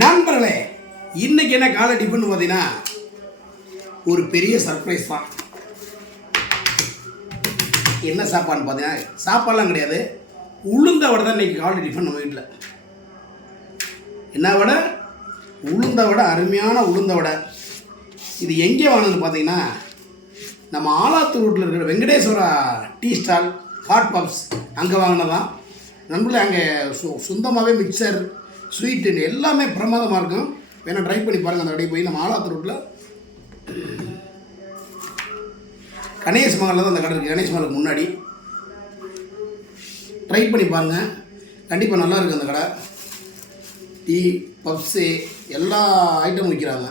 நண்பர்களே இன்னைக்கு என்ன காலை டிஃபன் பார்த்தீங்கன்னா ஒரு பெரிய சர்ப்ரைஸ் தான். என்ன சாப்பாடுன்னு பார்த்தீங்கன்னா சாப்பாடுலாம் கிடையாது. உளுந்த வடை தான் இன்றைக்கி காலை டிஃபன் நம்ம வீட்டில் என்ன வடை? உளுந்த வடை அருமையான உளுந்த வடை. இது எங்கே வாங்கினது பார்த்தீங்கன்னா நம்ம ஆலாத்தூர் ரோட்டில் இருக்கிற Venkateswara tea stall hot puffs அங்கே வாங்கினதான் நம்மளே அங்கே சு சொந்தமாகவே மிக்சர் ஸ்வீட்டு எல்லாமே பிரமாதமாக இருக்கும். வேணால் ட்ரை பண்ணி பாருங்கள் அந்த கடைக்கு போய். நம்ம ஆலாத்து ரோட்டில் கணேஷ் மகளில் தான் அந்த கடை இருக்குது கணேஷ் மகளுக்கு முன்னாடி. ட்ரை பண்ணி பாருங்கள் கண்டிப்பாக நல்லா இருக்குது அந்த கடை. டீ பப்ஸு எல்லா ஐட்டமும் விற்கிறாங்க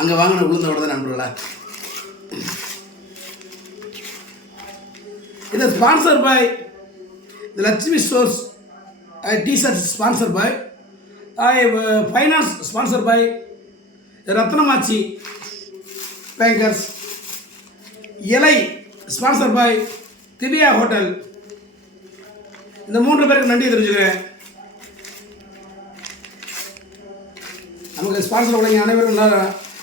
அங்கே வாங்கின உளுந்த வடை தான் நண்பர்களா. இது ஸ்பான்சர் பாய். இந்த Lakshmi stores D sponsor by finance sponsor by Ratnamachi bankers இலை ஸ்பான்சர் பை திவ்யா ஹோட்டல் இந்த மூன்று பேருக்கு நன்றி தெரிஞ்சுக்கிறேன் நமக்கு ஸ்பான்சர் உலகம் அனைவரும் நல்ல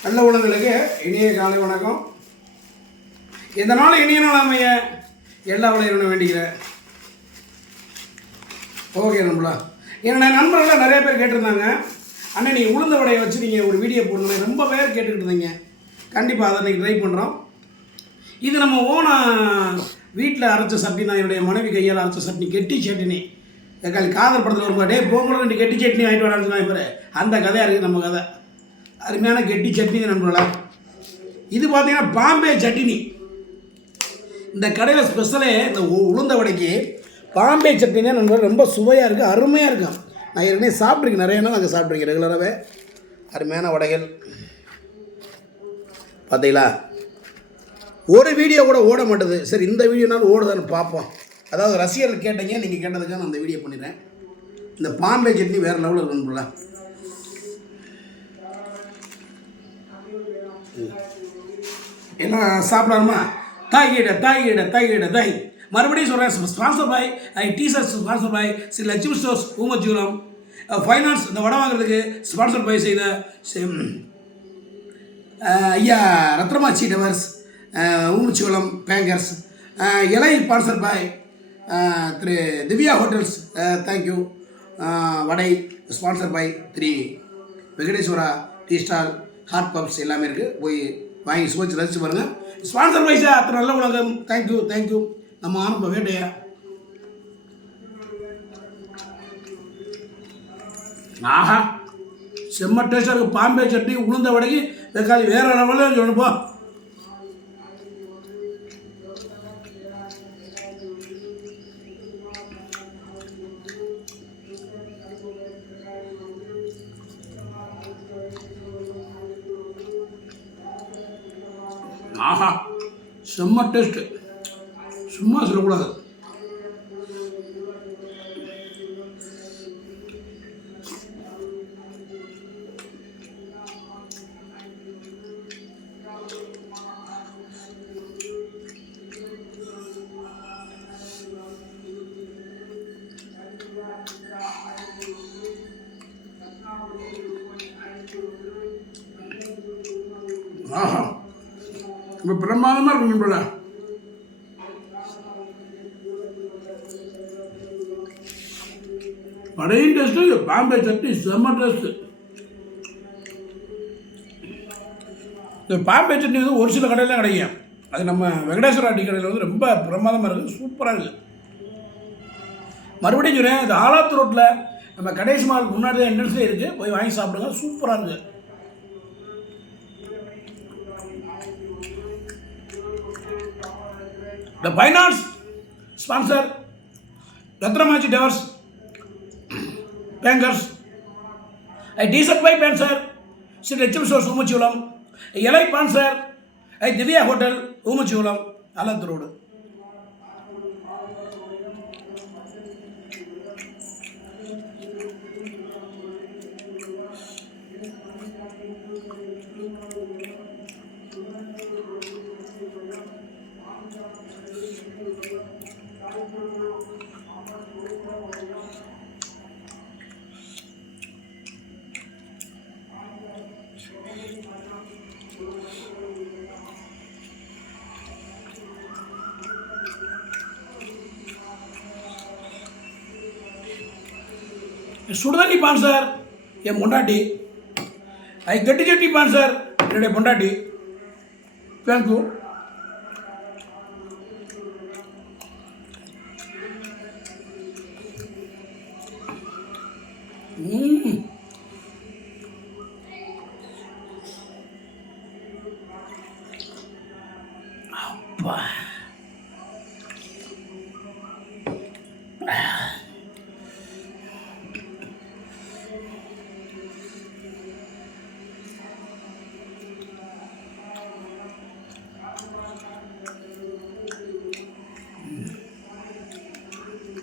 நல்ல உணவுகளுக்கு இனிய காலை வணக்கம். இந்த நாள் இனிய நாள் அமைய எல்லா விளையாடும் வேண்டிக்கிறேன் ஓகே நண்பர்களா. என்னோட நண்பர்கள்லாம் நிறைய பேர் கேட்டிருந்தாங்க. அண்ணன் நீங்கள் உளுந்த வடையை வச்சு நீங்கள் ஒரு வீடியோ போடணும் ரொம்ப பேர் கேட்டுக்கிட்டு இருந்தீங்க. கண்டிப்பாக அதை இன்றைக்கி ட்ரை பண்ணுறோம் இது நம்ம ஓனா வீட்டில் அரைச்ச சட்னி தான். என்னுடைய மனைவி கையால் அரைச்ச சட்னி கெட்டி சட்னி. தக்காளி காதல் படத்தில் வரும்போது டே போகும்போது ரெண்டு கெட்டி சட்னி ஆகிட்டு வரான்னு சொன்னாங்க பாரு. அந்த கதையாக இருக்குது நம்ம கதை. அருமையான கெட்டி சட்னி நண்பர்களா. இது பார்த்தீங்கன்னா பாம்பே சட்னி. இந்த கடையில் ஸ்பெஷலே இந்த உளுந்த வடைக்கு பாம்பே சட்னினே நண்பர் ரொம்ப சுவையாக இருக்குது அருமையாக இருக்கும் நான் ஏற்கனவே சாப்பிட்ருக்கேன் நிறைய நாள் அங்கே சாப்பிட்ருக்கேன் ரெகுலராகவே அருமையான வடைகள். பார்த்தீங்களா ஒரு வீடியோ கூட ஓட மாட்டுது. சரி இந்த வீடியோனாலும் ஓடுதான்னு பார்ப்போம். அதாவது ரசிகர்கள் கேட்டீங்க நீங்கள் கேட்டதுக்காக நான் அந்த வீடியோ பண்ணிடுறேன். இந்த பாம்பே சட்னி வேறு லெவலில் இருக்கணும்ல என்ன சாப்பிடலாமா? தாய் ஈட தாய் தாய் தாய். மறுபடியும் சொல்கிறேன் ஸ்பான்சர் பாய் ஐ teasers sponsor by Shri Lakshmi stores ஊமச்சூரம் finance இந்த வடம் வாங்குறதுக்கு ஸ்பான்சர் பாய் செய்த ஐயா ரத்னமாச்சி டவர்ஸ் ஊமுச்சிகுளம் பேங்கர்ஸ் இலை ஸ்பான்சர் பாய் திரு திவ்யா ஹோட்டல்ஸ் தேங்க்யூ வடை sponsor by Thiru Venkateswara tea stall hot puffs எல்லாமே இருக்குது போய் வாங்கி சுவைச்சு ரசிச்சு பாருங்கள் ஸ்பான்சர் பைசா அத்தனை நல்ல உலகம். தேங்க்யூ தேங்க்யூ நம்ம ஆரம்ப வேட்டையா? ஆஹா. செம்ம டேஸ்டாக இருக்குது பாம்பே சட்னி உளுந்த வடைக்கு தக்காளி வேற லெவலில் சொல்லணுப்பா ஆஹா. செம்ம டேஸ்ட்டு சும்மா சொல்லக்கூடாது. ஆஹா. ரொம்ப பிரமாதமாக இருக்கும் நண்பர்களா பழைய டேஸ்ட்டு பாம்பே சட்னி செம்ம டேஸ்ட்டு இந்த பாம்பே சட்னி வந்து ஒரு சில கடையில் கிடைக்கும். அது நம்ம வெங்கடேஸ்வரா டீ கடையில் வந்து ரொம்ப பிரமாதமாக இருக்குது சூப்பராக இருக்குது மறுபடியும் சொல்கிறேன் இந்த ஆலாத்து ரோட்டில் நம்ம கணேஷ் மாலுக்கு முன்னாடி தான் என்ட்ரன்ஸ்லேயே இருக்குது போய் வாங்கி சாப்பிடுங்க சூப்பராக இருக்குது the finance sponsor Ratnamachi towers Bankers, a decent by sponsor Sri Lachim Stores Umachulam, a yellow sponsor a Divya Hotel Umachulam, Alath Road. சுடுதண்ணி பான் சார். என் பொண்டாட்டி. ஐ கெட்டி சட்டி பான் சார். என்னுடைய பொண்டாட்டி. தேங்க்யூ ம் அப்பா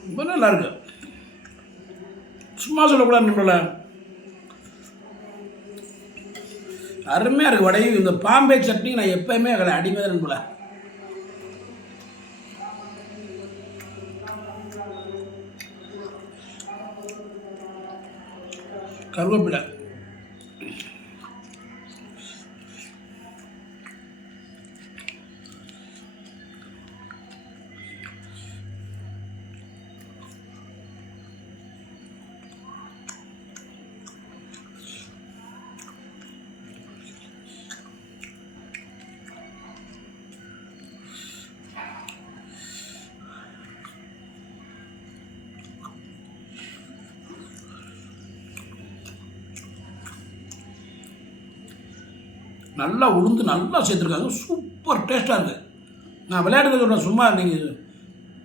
ரொம்ப நல்லா இருக்கு சும்மா சொல்லக்கூடாது நம்மள அருமையாக இருக்குது வடையும் இந்த பாம்பே சட்னி நான் எப்பயுமே அதில் அடிமை தான் நண்பல கருவேப்பிலை. நல்லா உளுந்து நல்லா சேர்த்துருக்காங்க. சூப்பர் டேஸ்ட்டாக இருக்குது நான் விளையாடுறது சொல்கிறேன் சும்மா நீங்கள்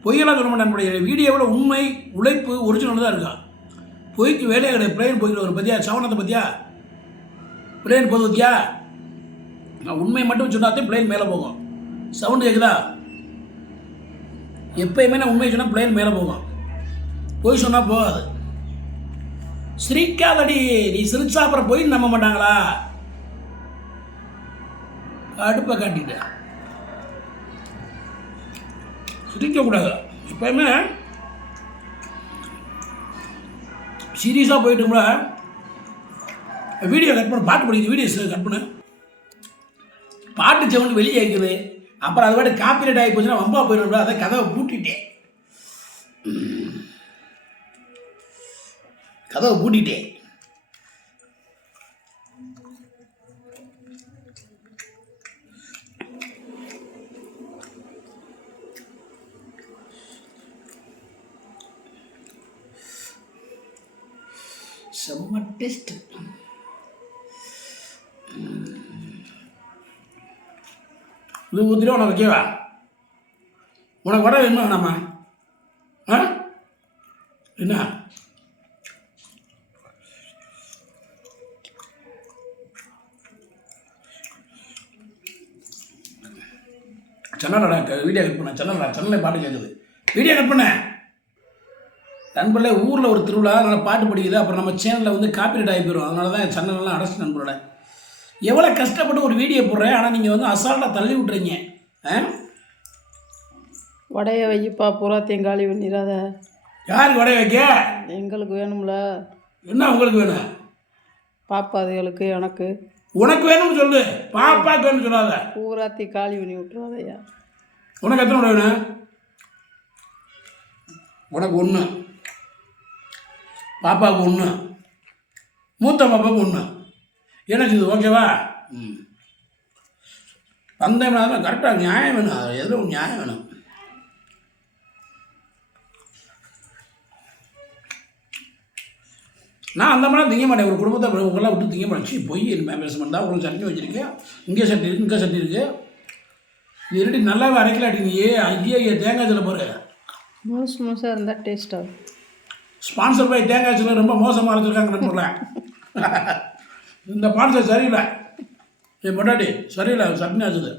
பொய்யெல்லாம் சொல்ல மாட்டேன். நம்முடைய வீடியோவில் உண்மை உழைப்பு ஒரிஜினல் தான் இருக்கா? பொய்க்கு வேலையை கிடையாது பிளேன் போயிட்டு வரும் பத்தியா? சவனத்தை பற்றியா பிளேன் போது பற்றியா நான் உண்மை மட்டும் சொன்னாதே பிளேன் மேலே போகும். சவுண்டு கேட்குதா எப்பயுமே நான் உண்மை சொன்னால் பிளேன் மேலே போகும். பொய் சொன்னால் போகாது. சிரிக்காதடி. நீ சிரிச்சா அப்புறம் பொய் நம்ப மாட்டாங்களா? அடுப்பை காட்டிட்டேன். சிரிக்கக்கூடாது எப்பயுமே சீரியஸாக போயிட்டுங்களா வீடியோ கட் பண்ண பாட்டு படிக்குது வீடியோஸ் கட் பண்ணு. பாட்டு சவுண்டு வெளியே இருக்குது அப்புறம் அதை விட காப்பிரைட் ஆகி போச்சுன்னா வம்பா போயிடும் அதை கதவை பூட்டிட்டேன். கதவை பூட்டிட்டேன். செம்ம டேஸ்ட் இது ஊற்றிட்டு உனக்கு ஓகேவா உனக்கு வர வேணுமா வேணாமா ஆ? என்ன? சென்னலடா வீடியோ கட் பண்ண. சென்னலடா சென்னலை பாட்டு கேட்குது வீடியோ கட் பண்ண. நண்பர்களே ஊரில் ஒரு திருவிழா அதனால் பாட்டு படிக்குது அப்புறம் நம்ம சேனலில் வந்து காப்பிரைட் ஆகி போயிடும் அதனால தான் சேனல்லாம் அடைச்சி நண்பரோட எவ்வளோ கஷ்டப்பட்டு ஒரு வீடியோ போடுறேன் ஆனால் நீங்கள் வந்து அசால்ட்டாக தள்ளி விட்றீங்க ஆ? வடையை வைப்பா பூராத்தையும் காலி பண்ணிடாத யாருக்கு வடைய வைக்க? எங்களுக்கு வேணும்ல. என்ன உங்களுக்கு வேணும்? பாப்பாதுகளுக்கு எனக்கு. உனக்கு வேணும்னு சொல்லு. பாப்பாக்கு வேணும்னு சொல்லாத. பூராத்தையும் காலி பண்ணி விட்டுறாதையா உனக்கு எத்தனை வடை வேணும்? உனக்கு ஒன்று பாப்பாவுக்கு ஒன்று மூத்த பாப்பாவுக்கு ஒன்று எனக்கு இது ஓகேவா ம். பந்தயம்னா தான் கரெக்டாக நியாயம் வேணும். அது எதுவும் நியாயம் வேணும்? நான் அந்த மாதிரி திங்க மாட்டேன். ஒரு குடும்பத்தை உங்களை விட்டு திங்க மாட்டேன். போய் பொய் என்ன பேச மாட்டேன். உங்களுக்கு சட்னி வச்சுருக்கேன். இங்கே சட்னி இருக்குது இங்கே சட்னி இருக்குது இது ரெண்டு நல்லாவே அரைக்கலாட்டி ஏ ஐயா ஐயா தேங்காய் சில போகிற முழுசு முழுசாக இருந்தால் டேஸ்ட்டாக ஸ்பான்சர் பை தேங்காய் சில ரொம்ப மோசமாக அரைச்சிருக்காங்க நண்பர்கள இந்த ஸ்பான்சர் சரியில்லை. என் பொண்டாட்டி சரியில்லை சட்னி ஆச்சுது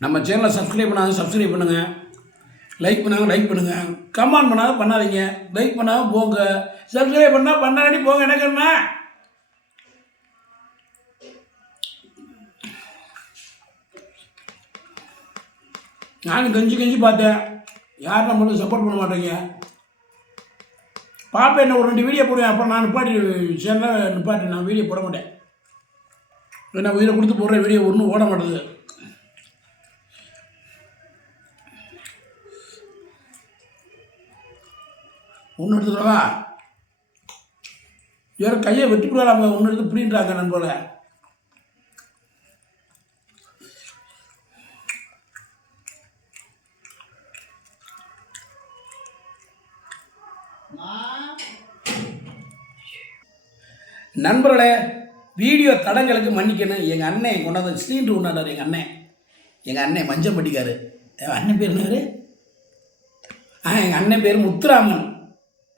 நம்ம சேனலை சப்ஸ்கிரைப் பண்ணாங்க சப்ஸ்கிரைப் பண்ணுங்கள் லைக் பண்ணாங்க லைக் பண்ணுங்கள் கமெண்ட் பண்ணாத பண்ணாதீங்க. லைக் பண்ணாமல் போங்க. சப்ஸ்கிரைப் பண்ணால் பண்ணாடி போங்க. எனக்கு என்ன நானும் கெஞ்சி கெஞ்சி பார்த்தேன். யாரும் மட்டும் சப்போர்ட் பண்ண மாட்டேங்க. பாப்பேன் என்ன ஒரு ரெண்டு வீடியோ போடுவேன். அப்புறம் நான் நிப்பாட்டி சேர்ந்தா நிப்பாட்டி. நான் வீடியோ போட மாட்டேன். ஏன்னா உயிரை கொடுத்து போடுற வீடியோ ஒன்றும் ஓட மாட்டேது ஒன்று எடுத்துக்கிறவா? யாரும் கையை வெட்டி போடாம ஒன்று எடுத்து பிடின்றாங்க நண்பர்களே. நண்பர்களே வீடியோ தடங்களுக்கு மன்னிக்கணும். எங்கள் அண்ணன் கொண்டாந்து சிலிண்டர் கொண்டாடுறார் எங்கள் அண்ணன். எங்கள் அண்ணன் மஞ்சள் பட்டிக்காரு. அண்ணன் பேர் என்னரு ஆ எங்கள் அண்ணன் பேர் முத்துராமன்.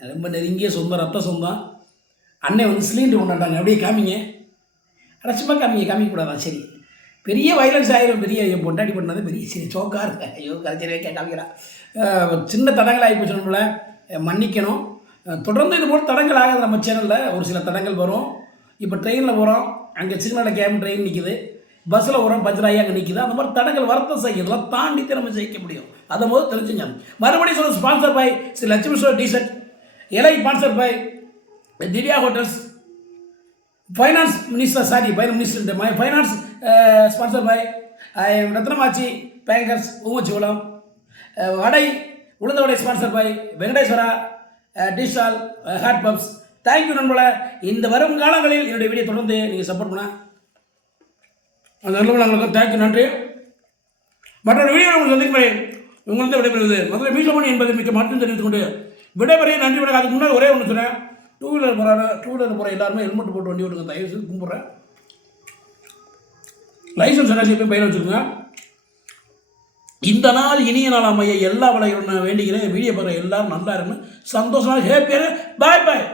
ரொம்ப நெருங்கிய சொந்தம் ரத்த சொந்தம். அண்ணன் வந்து சிலிண்டர் கொண்டாட்டாங்க அப்படியே காமிங்க. அட சும்மா காமிங்க காமிக்கக்கூடாதா? சரி. பெரிய வைலன்ஸ் ஆயிரும். பெரிய என் பொண்டாடி பண்ணது பெரிய சரி சோக்கா இருக்க. ஐயோ கரைச்சல் வைக்க காமிக்கிறான் சின்ன தடங்கள் ஆகி போச்சுன்னு மன்னிக்கணும். தொடர்ந்து இது போல் தடங்கள் ஆகாது நம்ம சேனலில் ஒரு சில தடங்கள் வரும். இப்போ ட்ரெயினில் போகிறோம் அங்கே சிக்னலில் கேம் ட்ரெயின் நிற்கிது பஸ்ஸில் போகிறோம் பஞ்சராகி அங்கே நிற்கிது அந்த மாதிரி தடங்கள் வருத்தம் இதெல்லாம் தாண்டி தான் நம்ம ஜெயிக்க முடியும். அதை போது தெரிஞ்சுங்க. மறுபடியும் சொல்ல sponsor by Shri Lakshmi store T-shirt இலை sponsor by Divya hotels finance minister sorry finance minister my finance sponsor by Ratnamachi bankers Umachikulam வடை உளுந்த வடை sponsor by Venkateswara tea stall hot puffs thank you நண்பர்களே. இந்த வரும் காலங்களில் என்னுடைய video தொடர்ந்து நீங்கள் support பண்ண. அந்த நண்பர்களுக்கும் தேங்க்யூ நன்றி. மற்றொரு வீடியோ உங்களுக்கு சந்திக்கிறேன் உங்களிருந்து விடைபெறுவது மதுரை மீசமணி என்பதை மிக்க மாற்றம் தெரிவித்துக் கொண்டு விடைபெறைய நன்றி வணக்கம். அதுக்கு முன்னாடி ஒரே ஒன்று சொன்னேன். டூ வீலர் போகிறாரு டூ வீலர் போகிற எல்லாருமே ஹெல்மெட் போட்டு வண்டி விடுங்க தயவு செய்து கும்பிட்றேன். லைசன்ஸ் என்ன எப்பயும் பயிர் வச்சுக்கோங்க இந்த நாள் இனிய நாள் அமைய எல்லா வளைகளும் நான் வேண்டிக்கிறேன் வீடியோ பார்க்குற எல்லாரும் நல்லா இருக்கணும் சந்தோஷமாக ஹேப்பியாக பாய் பாய்